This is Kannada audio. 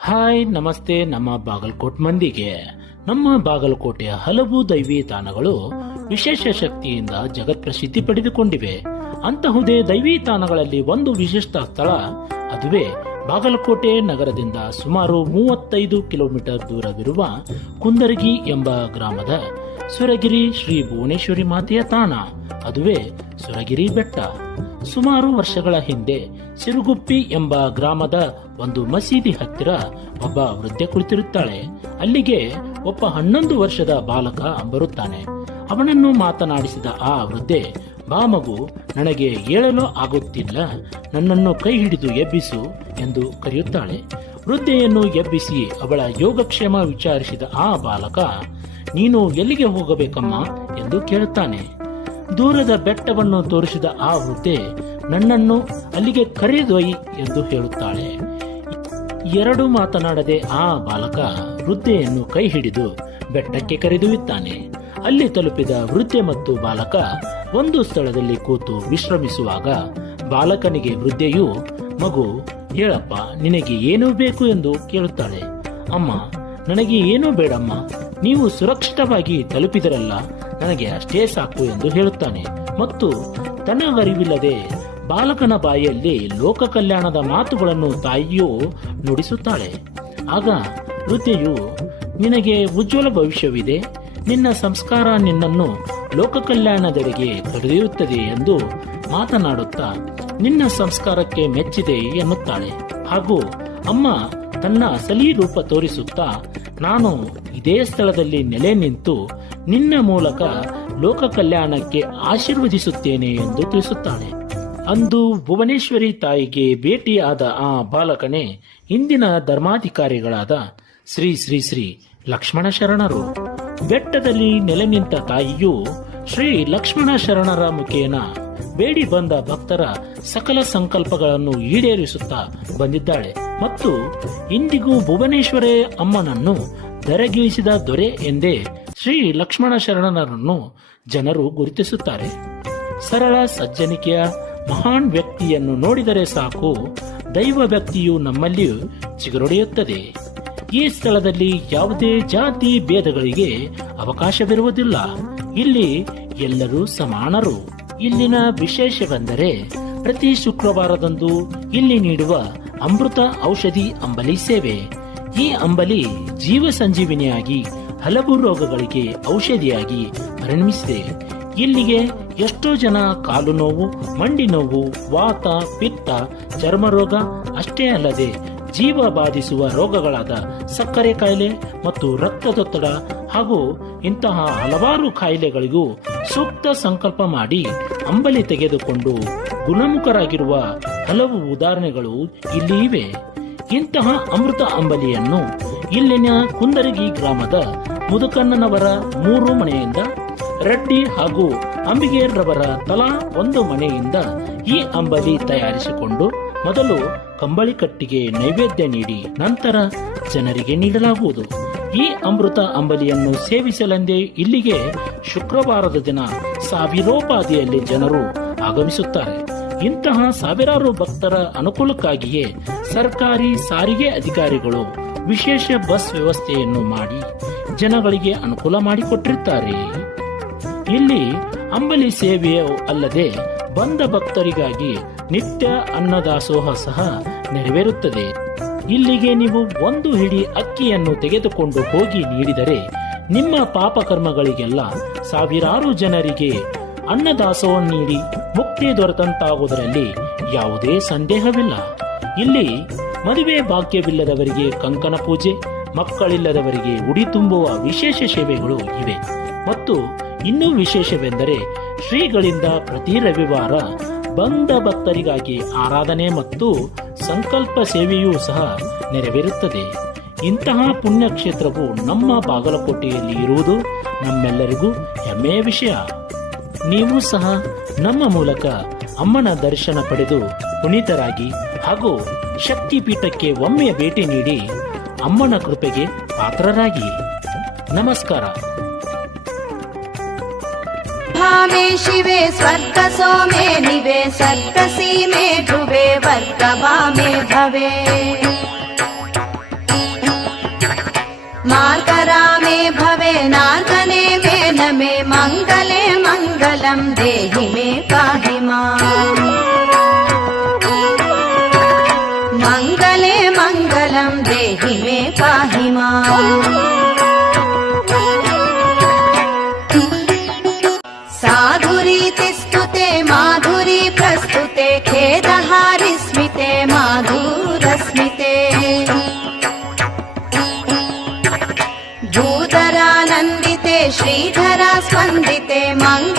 ಹಾಯ್, ನಮಸ್ತೆ, ನಮ್ಮ ಬಾಗಲಕೋಟ್ ಮಂದಿಗೆ. ನಮ್ಮ ಬಾಗಲಕೋಟೆಯ ಹಲವು ದೈವಿ ತಾಣಗಳು ವಿಶೇಷ ಶಕ್ತಿಯಿಂದ ಜಗತ್ಪ್ರಸಿದ್ಧಿ ಪಡೆದುಕೊಂಡಿವೆ. ಅಂತಹುದೇ ದೈವಿ ತಾಣಗಳಲ್ಲಿ ಒಂದು ವಿಶಿಷ್ಟ ಸ್ಥಳ, ಅದುವೇ ಬಾಗಲಕೋಟೆ ನಗರದಿಂದ ಸುಮಾರು ಮೂವತ್ತೈದು ಕಿಲೋಮೀಟರ್ ದೂರವಿರುವ ಕುಂದರಗಿ ಎಂಬ ಗ್ರಾಮದ ಸುರಗಿರಿ ಶ್ರೀ ಭುವನೇಶ್ವರಿ ಮಾತೆಯ ತಾಣ, ಅದುವೇ ಸುರಗಿರಿ ಬೆಟ್ಟ. ಸುಮಾರು ವರ್ಷಗಳ ಹಿಂದೆ ಸಿರುಗುಪ್ಪಿ ಎಂಬ ಗ್ರಾಮದ ಒಂದು ಮಸೀದಿ ಹತ್ತಿರ ಒಬ್ಬ ವೃದ್ಧೆ ಕುಳಿತಿರುತ್ತಾಳೆ. ಅಲ್ಲಿಗೆ ಒಬ್ಬ ಹನ್ನೊಂದು ವರ್ಷದ ಬಾಲಕ ಬರುತ್ತಾನೆ. ಅವನನ್ನು ಮಾತನಾಡಿಸಿದ ಆ ವೃದ್ಧೆ, ಬಾ ಮಗು, ನನಗೆ ಏಳಲು ಆಗುತ್ತಿಲ್ಲ, ನನ್ನನ್ನು ಕೈ ಹಿಡಿದು ಎಬ್ಬಿಸು ಎಂದು ಕರೆಯುತ್ತಾಳೆ. ವೃದ್ಧೆಯನ್ನು ಎಬ್ಬಿಸಿ ಅವಳ ಯೋಗಕ್ಷೇಮ ವಿಚಾರಿಸಿದ ಆ ಬಾಲಕ ನೀನು ಎಲ್ಲಿಗೆ ಹೋಗಬೇಕಮ್ಮ ಎಂದು ಕೇಳುತ್ತಾನೆ. ದೂರದ ಬೆಟ್ಟವನ್ನು ತೋರಿಸಿದ ಆ ವೃದ್ಧೆ, ನನ್ನನ್ನು ಅಲ್ಲಿಗೆ ಕರೆದೊಯ್ ಎಂದು ಹೇಳುತ್ತಾಳೆ. ಎರಡು ಮಾತನಾಡದೆ ಆ ಬಾಲಕ ವೃದ್ಧೆಯನ್ನು ಕೈ ಹಿಡಿದು ಬೆಟ್ಟಕ್ಕೆ ಕರೆದೊಯ್ಯುತ್ತಾನೆ ಅಲ್ಲಿ ತಲುಪಿದ ವೃದ್ಧೆ ಮತ್ತು ಬಾಲಕ ಒಂದು ಸ್ಥಳದಲ್ಲಿ ಕೂತು ವಿಶ್ರಮಿಸುವಾಗ ಬಾಲಕನಿಗೆ ವೃದ್ಧೆಯು, ಮಗು, ಹೇಳಪ್ಪ, ನಿನಗೆ ಏನು ಬೇಕು? ಎಂದು ಕೇಳುತ್ತಾಳೆ. ಅಮ್ಮ, ನನಗೆ ಏನೂ ಬೇಡಮ್ಮ ನೀವು ಸುರಕ್ಷಿತವಾಗಿ ತಲುಪಿದರಲ್ಲ, ನನಗೆ ಅಷ್ಟೇ ಸಾಕು ಎಂದು ಹೇಳುತ್ತಾನೆ. ಮತ್ತು ತನಗರಿವಿಲ್ಲದೆ ಬಾಲಕನ ಬಾಯಿಯಲ್ಲಿ ಲೋಕ ಕಲ್ಯಾಣದ ಮಾತುಗಳನ್ನು ತಾಯಿಯು ನುಡಿಸುತ್ತಾಳೆ. ಆಗ ವೃದ್ಧೆಯು, ನಿನಗೆ ಉಜ್ವಲ ಭವಿಷ್ಯವಿದೆ, ನಿನ್ನ ಸಂಸ್ಕಾರ ನಿನ್ನನ್ನು ಲೋಕ ಕಲ್ಯಾಣದೆಡೆಗೆ ಕರೆದೊಯ್ಯುತ್ತದೆ ಎಂದು ಮಾತನಾಡುತ್ತಾ ನಿನ್ನ ಸಂಸ್ಕಾರಕ್ಕೆ ಮೆಚ್ಚಿದೆ ಎನ್ನುತ್ತಾಳೆ. ಹಾಗೂ ಅಮ್ಮ ತನ್ನ ಅಸಲಿ ರೂಪ ತೋರಿಸುತ್ತಾ ನಾನು ಇದೇ ಸ್ಥಳದಲ್ಲಿ ನೆಲೆ ನಿಂತು ನಿನ್ನ ಮೂಲಕ ಲೋಕ ಕಲ್ಯಾಣಕ್ಕೆ ಆಶೀರ್ವದಿಸುತ್ತೇನೆ ಎಂದು ತಿಳಿಸುತ್ತಾನೆ. ಅಂದು ಭುವನೇಶ್ವರಿ ತಾಯಿಗೆ ಭೇಟಿಯಾದ ಆ ಬಾಲಕನೇ ಇಂದಿನ ಧರ್ಮಾಧಿಕಾರಿಗಳಾದ ಶ್ರೀ ಶ್ರೀ ಶ್ರೀ ಲಕ್ಷ್ಮಣ ಶರಣರು. ಬೆಟ್ಟದಲ್ಲಿ ನೆಲೆ ನಿಂತ ತಾಯಿಯು ಶ್ರೀ ಲಕ್ಷ್ಮಣ ಶರಣರ ಮುಖೇನ ಬೇಡಿ ಬಂದ ಭಕ್ತರ ಸಕಲ ಸಂಕಲ್ಪಗಳನ್ನು ಈಡೇರಿಸುತ್ತಾ ಬಂದಿದ್ದಾಳೆ. ಮತ್ತು ಇಂದಿಗೂ ಭುವನೇಶ್ವರೇ ಅಮ್ಮನನ್ನು ದರಗಿಳಿಸಿದ ದೊರೆ ಎಂದೇ ಶ್ರೀ ಲಕ್ಷ್ಮಣ ಶರಣರನ್ನು ಜನರು ಗುರುತಿಸುತ್ತಾರೆ. ಸರಳ ಸಜ್ಜನಿಕೆಯ ಮಹಾನ್ ವ್ಯಕ್ತಿಯನ್ನು ನೋಡಿದರೆ ಸಾಕು, ದೈವ ವ್ಯಕ್ತಿಯು ನಮ್ಮಲ್ಲಿಯೂ ಚಿಗುರೊಡೆಯುತ್ತದೆ. ಈ ಸ್ಥಳದಲ್ಲಿ ಯಾವುದೇ ಜಾತಿ ಭೇದಗಳಿಗೆ ಅವಕಾಶವಿರುವುದಿಲ್ಲ. ಇಲ್ಲಿ ಎಲ್ಲರೂ ಸಮಾನರು. ಇಲ್ಲಿನ ವಿಶೇಷವೆಂದರೆ ಪ್ರತಿ ಶುಕ್ರವಾರದಂದು ಇಲ್ಲಿ ನೀಡುವ ಅಮೃತ ಔಷಧಿ ಅಂಬಲಿ ಸೇವೆ. ಈ ಅಂಬಲಿ ಜೀವ ಸಂಜೀವಿನಿಯಾಗಿ ಹಲವು ರೋಗಗಳಿಗೆ ಔಷಧಿಯಾಗಿ ಪರಿಣಮಿಸಿದೆ. ಇಲ್ಲಿಗೆ ಎಷ್ಟೋ ಜನ ಕಾಲು ನೋವು, ಮಂಡಿ ನೋವು, ವಾತ, ಪಿತ್ತ ಚರ್ಮ ರೋಗ ಅಷ್ಟೇ ಅಲ್ಲದೆ ಜೀವ ಬಾಧಿಸುವ ರೋಗಗಳಾದ ಸಕ್ಕರೆ ಕಾಯಿಲೆ ಮತ್ತು ರಕ್ತದೊತ್ತಡ ಹಾಗೂ ಇಂತಹ ಹಲವಾರು ಕಾಯಿಲೆಗಳಿಗೂ ಸೂಕ್ತ ಸಂಕಲ್ಪ ಮಾಡಿ ಅಂಬಲಿ ತೆಗೆದುಕೊಂಡು ಗುಣಮುಖರಾಗಿರುವ ಹಲವು ಉದಾಹರಣೆಗಳು ಇಲ್ಲಿ ಇವೆ. ಇಂತಹ ಅಮೃತ ಅಂಬಲಿಯನ್ನು ಇಲ್ಲಿನ ಕುಂದರಗಿ ಗ್ರಾಮದ ಮುದುಕಣ್ಣನವರ ಮೂರು ಮನೆಯಿಂದ, ರೆಡ್ಡಿ ಹಾಗೂ ಅಂಬಿಗೇರ್ರವರ ತಲಾ ಒಂದು ಮನೆಯಿಂದ ಈ ಅಂಬಲಿ ತಯಾರಿಸಿಕೊಂಡು ಮೊದಲು ಕಂಬಳಿ ಕಟ್ಟಿಗೆ ನೈವೇದ್ಯ ನೀಡಿ ನಂತರ ಜನರಿಗೆ ನೀಡಲಾಗುವುದು. ಈ ಅಮೃತ ಅಂಬಲಿಯನ್ನು ಸೇವಿಸಲೆಂದೇ ಇಲ್ಲಿಗೆ ಶುಕ್ರವಾರದ ದಿನ ಸಾವಿರೋಪಾದಿಯಲ್ಲಿ ಜನರು ಆಗಮಿಸುತ್ತಾರೆ. ಇಂತಹ ಸಾವಿರಾರು ಭಕ್ತರ ಅನುಕೂಲಕ್ಕಾಗಿಯೇ ಸರ್ಕಾರಿ ಸಾರಿಗೆ ಅಧಿಕಾರಿಗಳು ವಿಶೇಷ ಬಸ್ ವ್ಯವಸ್ಥೆಯನ್ನು ಮಾಡಿ ಜನಗಳಿಗೆ ಅನುಕೂಲ ಮಾಡಿಕೊಟ್ಟಿರುತ್ತಾರೆ. ಇಲ್ಲಿ ಅಂಬಲಿ ಸೇವೆಯು ಅಲ್ಲದೆ ಬಂದ ಭಕ್ತರಿಗಾಗಿ ನಿತ್ಯ ಅನ್ನದಾಸೋಹ ಸಹ ನೆರವೇರುತ್ತದೆ. ಇಲ್ಲಿಗೆ ನೀವು ಒಂದು ಹಿಡಿ ಅಕ್ಕಿಯನ್ನು ತೆಗೆದುಕೊಂಡು ಹೋಗಿ ನೀಡಿದರೆ ನಿಮ್ಮ ಪಾಪಕರ್ಮಗಳಿಗೆಲ್ಲ ಸಾವಿರಾರು ಜನರಿಗೆ ಅನ್ನದಾಸೋಹ ನೀಡಿ ಮುಕ್ತಿ ದೊರೆತಂತಾಗುವುದರಲ್ಲಿ ಯಾವುದೇ ಸಂದೇಹವಿಲ್ಲ. ಇಲ್ಲಿ ಮದುವೆ ಭಾಗ್ಯವಿಲ್ಲದವರಿಗೆ ಕಂಕಣ ಪೂಜೆ, ಮಕ್ಕಳಿಲ್ಲದವರಿಗೆ ಉಡಿ ತುಂಬುವ ವಿಶೇಷ ಸೇವೆಗಳು ಇವೆ. ಮತ್ತು ಇನ್ನೂ ವಿಶೇಷವೆಂದರೆ ಶ್ರೀಗಳಿಂದ ಪ್ರತಿ ರವಿವಾರ ಬಂದ ಭಕ್ತರಿಗಾಗಿ ಆರಾಧನೆ ಮತ್ತು ಸಂಕಲ್ಪ ಸೇವೆಯೂ ಸಹ ನೆರವೇರುತ್ತದೆ. ಇಂತಹ ಪುಣ್ಯಕ್ಷೇತ್ರವು ನಮ್ಮ ಬಾಗಲಕೋಟೆಯಲ್ಲಿ ಇರುವುದು ನಮ್ಮೆಲ್ಲರಿಗೂ ಹೆಮ್ಮೆಯ ವಿಷಯ. ನೀವು ಸಹ ನಮ್ಮ ಮೂಲಕ ಅಮ್ಮನ ದರ್ಶನ ಪಡೆದು ಪುನೀತರಾಗಿ ಹಾಗೂ ಶಕ್ತಿಪೀಠಕ್ಕೆ ಒಮ್ಮೆ ಭೇಟಿ ನೀಡಿ ಅಮ್ಮನ ಕೃಪೆಗೆ ಪಾತ್ರರಾಗಿ. ನಮಸ್ಕಾರ. भावे शिवे स्वर्गसोमे निवे सर्गसीमे ध्रुवे वर्गभामे भवे मार्गरामे भवे नार्गने मे न मे मङ्गले मङ्गलं देहि मे पाहि मा मङ्गले मङ्गलं देहि मे पाहि मा श्रीधरा स्पन्दिते मङ्ग